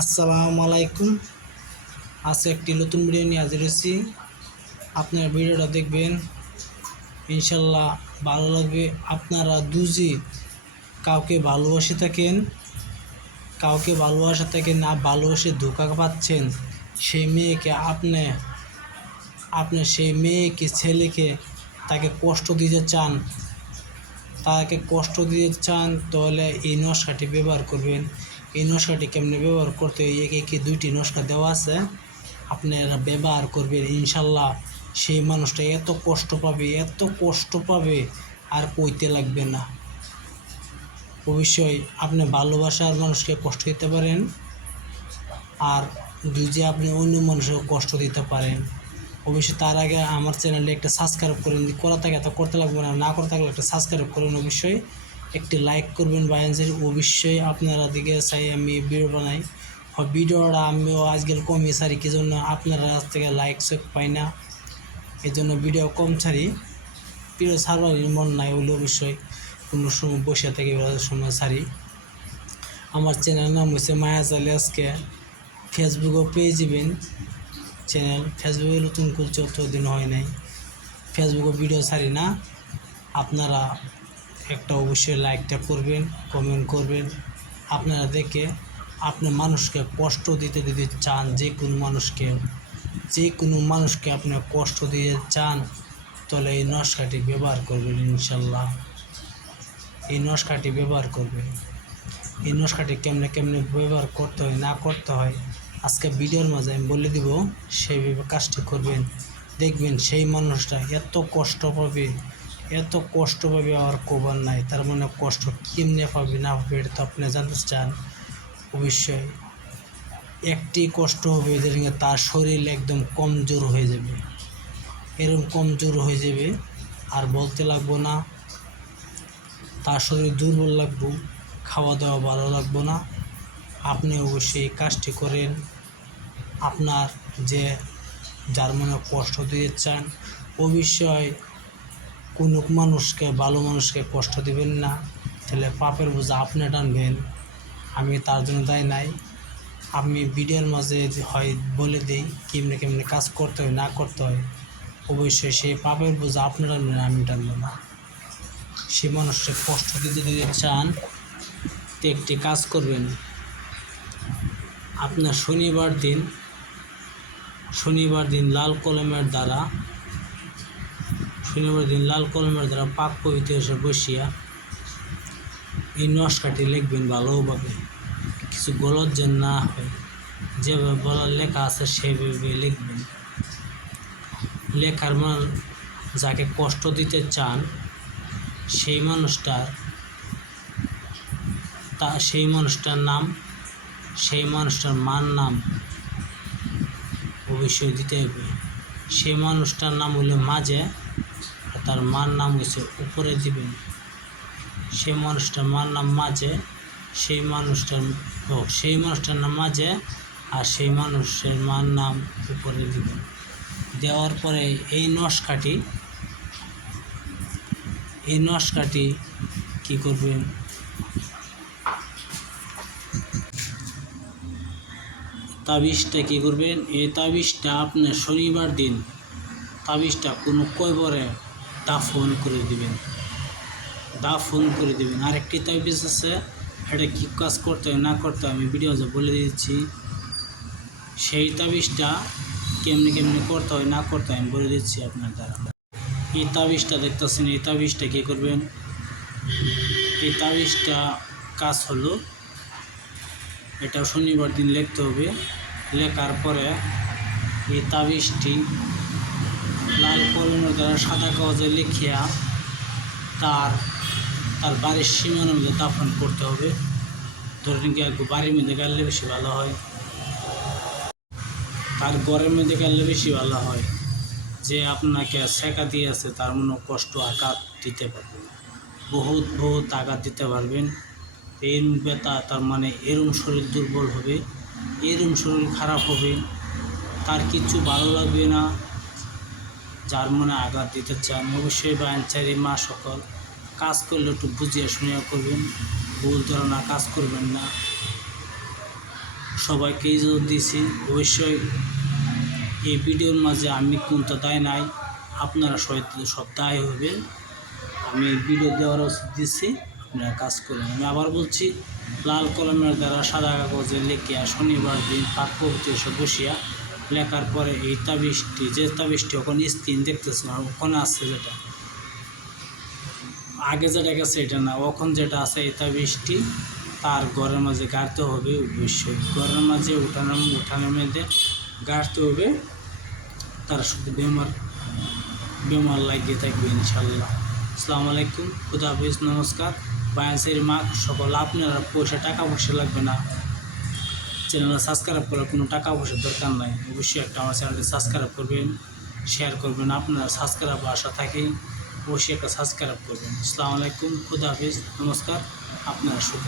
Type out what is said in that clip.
আসসালামু আলাইকুম। আজকে একটি নতুন ভিডিও নিয়ে হাজির হয়েছি। আপনারা ভিডিওটা দেখবেন। ইনশাল্লাহ ভালো লাগবে। আপনারা দুজি কাউকে ভালোবাসে থাকেন, কাউকে ভালোবাসা থেকে না ভালোবাসে ধোকা পাচ্ছেন, সেই মেয়েকে আপনি আপনি সেই মেয়েকে, ছেলেকে তাকে কষ্ট দিতে চান, তাকে কষ্ট দিতে চান, তাহলে এই নকশাটি ব্যবহার করবেন। এই নস্কাটি কেমনে ব্যবহার করতে হয়? একে একে দুইটি নস্কা দেওয়া আছে। আপনারা ব্যবহার করবেন, ইনশাল্লাহ সেই মানুষটা এত কষ্ট পাবে, এত কষ্ট পাবে, আর কইতে লাগবে না। অবশ্যই আপনি ভালোবাসার মানুষকে কষ্ট দিতে পারেন, আর দুই যে আপনি অন্য মানুষকে কষ্ট দিতে পারেন, অবশ্যই তার আগে আমার চ্যানেলে একটা সাবস্ক্রাইব করেন। করা থাকে এত করতে লাগবে না না করতে থাকলে একটা সাবস্ক্রাইব করেন অবশ্যই। একটি লাইক করবেন বায়ানসের অবশ্যই আপনারা দিকে চাই আমি ভিডিও বানাই। ভিডিওটা আমিও আজকাল কমই ছাড়ি কি জন্য আপনারা কাছ থেকে লাইক চেক পাই না? এই জন্য ভিডিও কম ছাড়ি ভিডিও ছাড়বার মন নাই হলে অবশ্যই কোনো সময় বসে থেকে সময় ছাড়ি আমার চ্যানেল নাম হচ্ছে মায়া চালে আজকে। ফেসবুকও পেয়ে যাবেন। চ্যানেল ফেসবুকে নতুন করে চৌদ্দ দিন হয় নাই ফেসবুকে ভিডিও ছাড়ি না। আপনারা একটা অবশ্যই লাইকটা করবেন কমেন্ট করবেন। আপনারা দেখে আপনি মানুষকে কষ্ট দিতে দিতে চান, যে কোনো মানুষকে, যে কোনো মানুষকে আপনি কষ্ট দিতে চান, তাহলে এই নস্কাটি ব্যবহার করবেন ইনশাল্লাহ। এই নস্কাটি ব্যবহার করবেন। এই নস্কাটি কেমনে কেমনে ব্যবহার করতে হয়, না করতে হয়, আজকে ভিডিওর মাঝে আমি বলে দিব, সেইভাবে কাজটি করবেন। দেখবেন সেই মানুষটা এত কষ্ট পাবে এত কষ্ট পাবে, আর কবার নাই। তার মানে কষ্ট কেমনে পাবে না পাবে এটা তো আপনি জানতে চান অবশ্যই একটি কষ্ট হবে যে তার শরীর একদম কমজোর হয়ে যাবে। এরকম কমজোর হয়ে যাবে, আর বলতে লাগবো না, তার শরীর দুর্বল লাগবো খাওয়া দাওয়া ভালো লাগবো না। আপনি অবশ্যই এই কাজটি করেন। আপনার যে যার মনে কষ্ট দিতে চান অবশ্যই কোনো মানুষকে, ভালো মানুষকে কষ্ট দিবেন না। তাহলে পাপের বোঝা আপনি টানবেন। আমি তার জন্য দায় নাই। আমি ভিডিওর মাঝে হয় বলে দিই, কেমনে কেমনে কাজ করতে হয়, না করতে হয়, অবশ্যই সেই পাপের বোঝা আপনি টানবেন, আমি টানবো না। সে মানুষকে কষ্ট দিতে দিতে চান, একটি কাজ করবেন। আপনার শনিবার দিন শনিবার দিন লাল কলমের দ্বারা শনিবার দিন লাল কলমের দ্বারা পাক এসে বসিয়া এই নস্কাটি লিখবেন ভালোভাবে কিছু গলত যেন না হয়, যেভাবে বলার লেখা আছে সেভাবে লিখবেন। লেখার মান যাকে কষ্ট দিতে চান, সেই মানুষটার তা, সেই মানুষটার নাম, সেই মানুষটার মার নাম অবশ্যই দিতে হবে। সেই মানুষটার নাম হলে মাঝে তার মার নাম হচ্ছে উপরে দিবেন সেই মানুষটার মার নাম মাঝে, সেই মানুষটার সেই মানুষটার নাম মাঝে আর সেই মানুষের মার নাম উপরে দিবেন দেওয়ার পরে এই নস্কাটি এই নস্কাটি কী করবেন তাবিজটা কী করবেন? এই তাবিজটা আপনার শনিবার দিন। তাবিজটা কোনো কয়বরে দাফন করে দিবেন। দাফন করে দিবেন। আরেকটি তাবিজ আছে, এটা কী কাজ করতে হয়, না করতে হয়, আমি ভিডিওতে বলে দিচ্ছি। সেই তাবিজটা কেমনি কেমনি করতে হয়, না করতে হয়, আমি বলে দিচ্ছি আপনার দ্বারা। এই তাবিজটা দেখতেছেন, এই তাবিজটা কী করবেন? এই তাবিজটা কাজ হলো, এটা শনিবার দিন লিখতে হবে। লেখার পরে এই তাবিজটি লাল কলমের দ্বারা সাদা কাগজে লিখিয়া তার তার বাড়ির সীমানার মধ্যে দাফন করতে হবে। ধরেন কি বাড়ির মধ্যে গাড়লে বেশি ভালো হয়। তার ঘরের মধ্যে গাড়লে বেশি ভালো হয়। যে আপনাকে শেখা দিয়েছে তার মনে কষ্ট আঘাত দিতে পারবে বহুত বহুত আঘাত দিতে পারবেন। এরম ব্যথা তার মানে এরম শরীর দুর্বল হবে, এরম শরীর খারাপ হবে। তার কিছু ভালো লাগবে না। যার মনে আঘাত দিতে চান, অবশ্যই বায়ানচারি মা সকল কাজ করলে একটু বুঝিয়ে শুনিয়া করবেন। ভুল ধারণা কাজ করবেন না। সবাইকে ইজ্জত দিয়েছি অবশ্যই এই ভিডিওর মাঝে আমি কোনটা দায় নাই, আপনারা সব দায় হবে। আমি ভিডিও দেওয়ার দিচ্ছি আপনারা কাজ করুন। আমি আবার বলছি, লাল কলমের দ্বারা সাদা কাগজে লেখিয়া শনিবার দিন পাক এসে বসিয়া লেখার পরে এই তাবিজটি, যে তাবিজটি ওখানে স্ক্রিন দেখতেছেন আর ওখানে আছে যেটা। আগে যেটা গেছে এটা না, এখন যেটা আছে এই তাবিজটি তার ঘরের মাঝে গাড়তে হবে অবশ্যই। ঘরের মাঝে উঠানোর উঠানোর মধ্যে গাড়তে হবে, তার শুধু বেমার বেমার লাগিয়ে থাকবে ইনশাল্লাহ। আসসালামু আলাইকুম, খুদা হাফিজ, নমস্কার। বায়ান্সের মা সকল আপনারা পয়সা, টাকা পয়সা লাগবে না। চ্যানেলটা সাবস্ক্রাইব করার কোনো টাকা পয়সার দরকার নাই। অবশ্যই একটা আমার চ্যানেলটি সাবস্ক্রাইব করবেন শেয়ার করবেন, আপনারা সাবস্ক্রাইব আশা থাকে, অবশ্যই একটা সাবস্ক্রাইব করবেন। আসসালামু আলাইকুম, খুদা হাফিজ, নমস্কার, আপনারা সুখ